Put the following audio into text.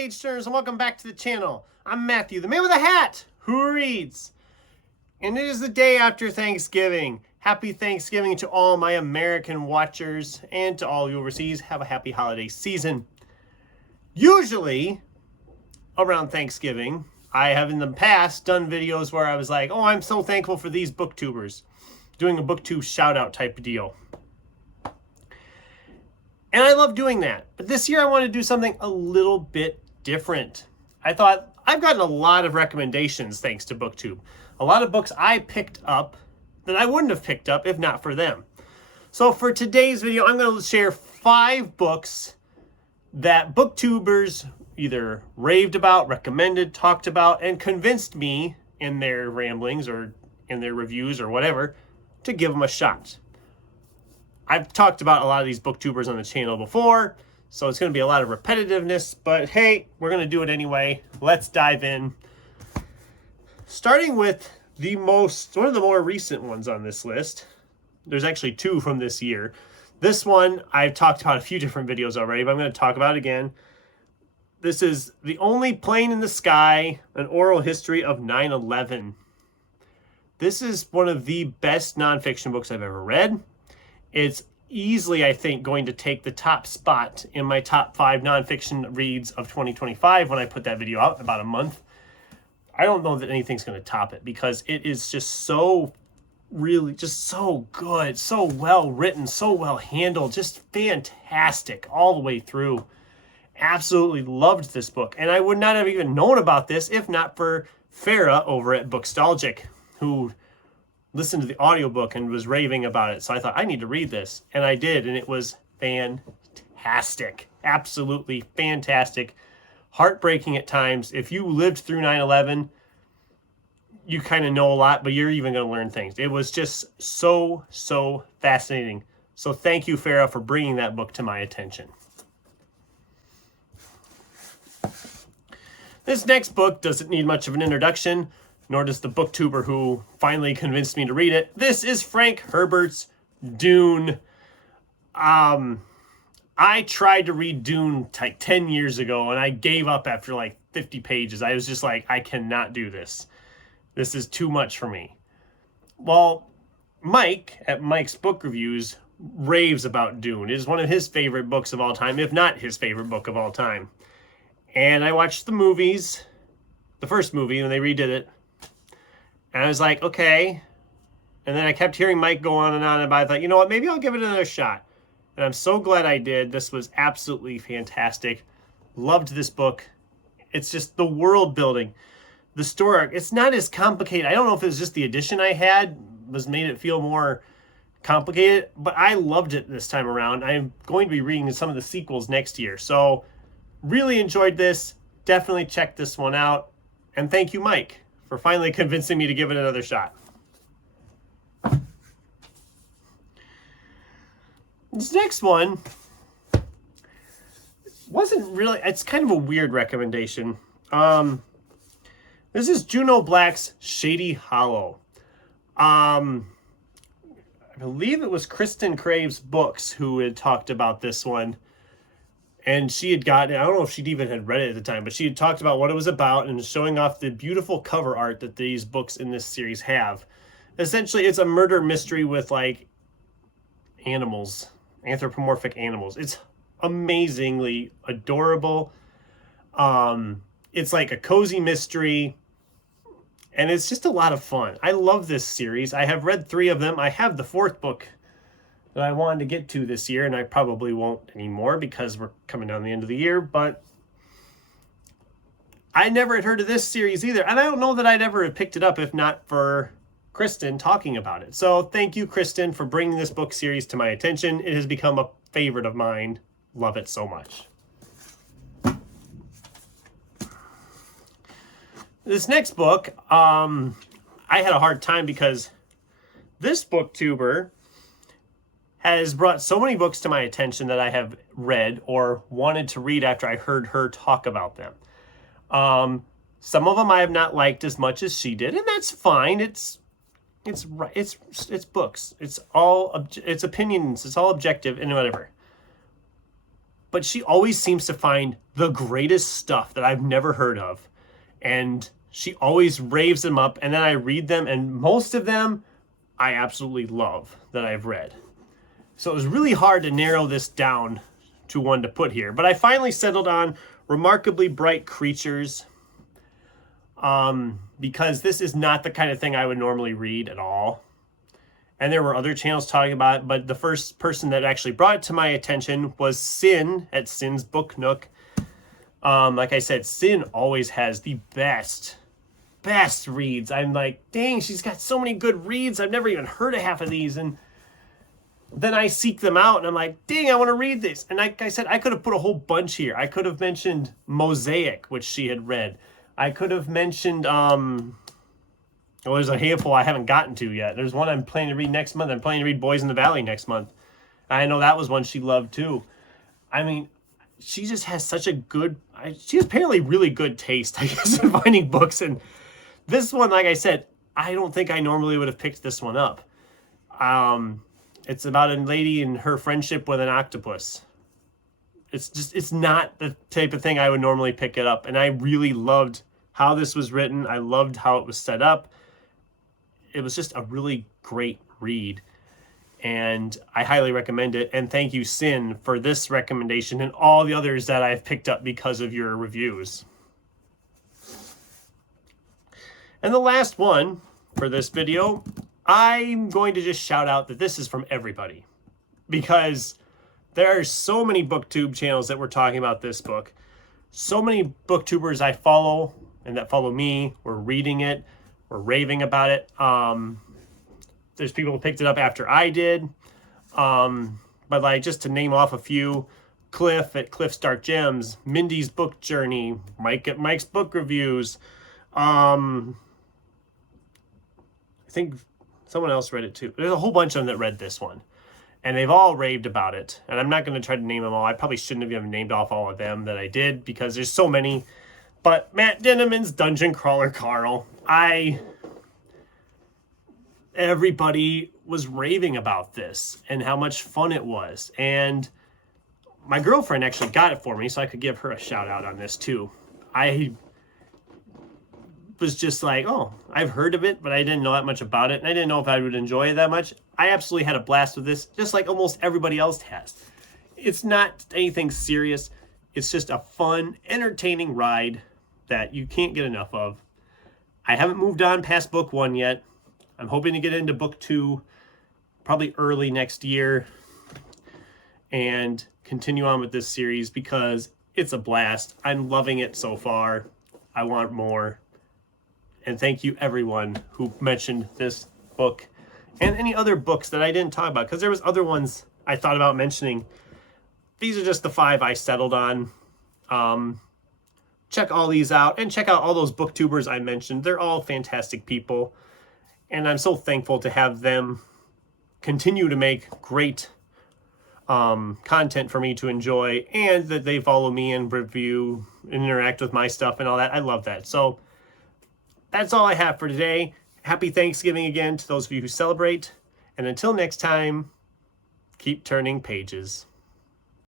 page turners, and welcome back to the channel. I'm Matthew, the man with a hat who reads. And it is the day after Thanksgiving. Happy Thanksgiving to all my American watchers, and to all you overseas, have a happy holiday season. Usually, around Thanksgiving, I have in the past done videos where I was like, oh, I'm so thankful for these booktubers. Doing a booktube shout out type of deal. And I love doing that. But this year I want to do something a little bit different. I thought I've gotten a lot of recommendations thanks to Booktube. A lot of books I picked up that I wouldn't have picked up if not for them. So for today's video, I'm going to share 5 books that booktubers either raved about, recommended, talked about, and convinced me in their ramblings or in their reviews or whatever to give them a shot. I've talked about a lot of these booktubers on the channel before, so it's going to be a lot of repetitiveness, but hey, we're going to do it anyway. Let's dive in. Starting with one of the more recent ones on this list. There's actually 2 from this year. This one I've talked about a few different videos already, but I'm going to talk about it again. This is The Only Plane in the Sky, an oral history of 9/11. This is one of the best nonfiction books I've ever read. It's easily, I think, going to take the top spot in my top 5 nonfiction reads of 2025 when I put that video out in about a month. I don't know that anything's going to top it because it is just so good, so well written, so well handled, just fantastic all the way through. Absolutely loved this book. And I would not have even known about this if not for Farah over at Bookstalgic, who listened to the audiobook and was raving about it. So I thought, I need to read this. And I did, and it was fantastic. Absolutely fantastic. Heartbreaking at times. If you lived through 9/11, you kind of know a lot, but you're even going to learn things. It was just so fascinating. So thank you, Farah, for bringing that book to my attention. This next book doesn't need much of an introduction, nor does the booktuber who finally convinced me to read it. This is Frank Herbert's Dune. I tried to read Dune like 10 years ago, and I gave up after like 50 pages. I was just like, I cannot do this. This is too much for me. Well, Mike at Mike's Book Reviews raves about Dune. It is one of his favorite books of all time, if not his favorite book of all time. And I watched the movies, the first movie, when they redid it. And I was like, okay. And then I kept hearing Mike go on and on about it. I thought, you know what, maybe I'll give it another shot. And I'm so glad I did. This was absolutely fantastic. Loved this book. It's just the world building. The story, it's not as complicated. I don't know if it was just the edition I had was made it feel more complicated, but I loved it this time around. I'm going to be reading some of the sequels next year. So really enjoyed this. Definitely check this one out. And thank you, Mike, for finally convincing me to give it another shot. This next one wasn't really, it's kind of a weird recommendation. This is Juno Black's Shady Hollow. I believe it was Kristen Crave's Books who had talked about this one. And she had gotten, I don't know if she'd even had read it at the time, but she had talked about what it was about and showing off the beautiful cover art that these books in this series have. Essentially, it's a murder mystery with like animals, anthropomorphic animals. It's amazingly adorable. It's like a cozy mystery, and it's just a lot of fun. I love this series. I have read 3 of them. I have the 4th book that I wanted to get to this year, and I probably won't anymore because we're coming down the end of the year, but I never had heard of this series either, and I don't know that I'd ever have picked it up if not for Kristen talking about it. So thank you, Kristen, for bringing this book series to my attention. It has become a favorite of mine. Love it so much. This next book, I had a hard time because this booktuber has brought so many books to my attention that I have read or wanted to read after I heard her talk about them. Some of them I have not liked as much as she did, and that's fine. It's books. It's opinions. It's all objective and whatever. but she always seems to find the greatest stuff that I've never heard of. And she always raves them up, and then I read them, and most of them I absolutely love that I've read. So it was really hard to narrow this down to one to put here, but I finally settled on Remarkably Bright Creatures, because this is not the kind of thing I would normally read at all. And there were other channels talking about it, but the first person that actually brought it to my attention was Sin at Sin's Book Nook. Like I said, Sin always has the best reads. I'm like, dang, she's got so many good reads. I've never even heard of half of these. And then I seek them out and I'm like, dang, I want to read this. And like I said, I could have put a whole bunch here. I could have mentioned Mosaic, which she had read. I could have mentioned, well, there's a handful I haven't gotten to yet. There's one I'm planning to read next month. I'm planning to read Boys in the Valley next month. I know that was one she loved too. I mean, she just has such a good, she has apparently really good taste, I guess, in finding books. And this one, like I said, I don't think I normally would have picked this one up. It's about a lady and her friendship with an octopus. It's not the type of thing I would normally pick it up. And I really loved how this was written. I loved how it was set up. It was just a really great read. And I highly recommend it. And thank you, Sin, for this recommendation and all the others that I've picked up because of your reviews. And the last one for this video, I'm going to just shout out that this is from everybody, because there are so many booktube channels that were talking about this book. So many booktubers I follow and that follow me were reading it, were raving about it. There's people who picked it up after I did. But like, just to name off a few, Cliff at Cliff's Dark Gems, Mindy's Book Journey, Mike at Mike's Book Reviews. I think someone else read it too. There's a whole bunch of them that read this one. And they've all raved about it. And I'm not going to try to name them all. I probably shouldn't have even named off all of them that I did, because there's so many. But Matt Dinniman's Dungeon Crawler Carl, everybody was raving about this and how much fun it was. And my girlfriend actually got it for me, so I could give her a shout out on this too. I was just like, oh, I've heard of it, but I didn't know that much about it, and I didn't know if I would enjoy it that much. I absolutely had a blast with this, just like almost everybody else has. It's not anything serious. It's just a fun, entertaining ride that you can't get enough of. I haven't moved on past book 1 yet. I'm hoping to get into book 2 probably early next year and continue on with this series because it's a blast. I'm loving it so far. I want more. And thank you everyone who mentioned this book and any other books that I didn't talk about, because there was other ones I thought about mentioning. These are just the 5 I settled on. Check all these out and check out all those booktubers I mentioned. They're all fantastic people. And I'm so thankful to have them continue to make great content for me to enjoy, and that they follow me and review and interact with my stuff and all that. I love that. So that's all I have for today. Happy Thanksgiving again to those of you who celebrate. And until next time, keep turning pages.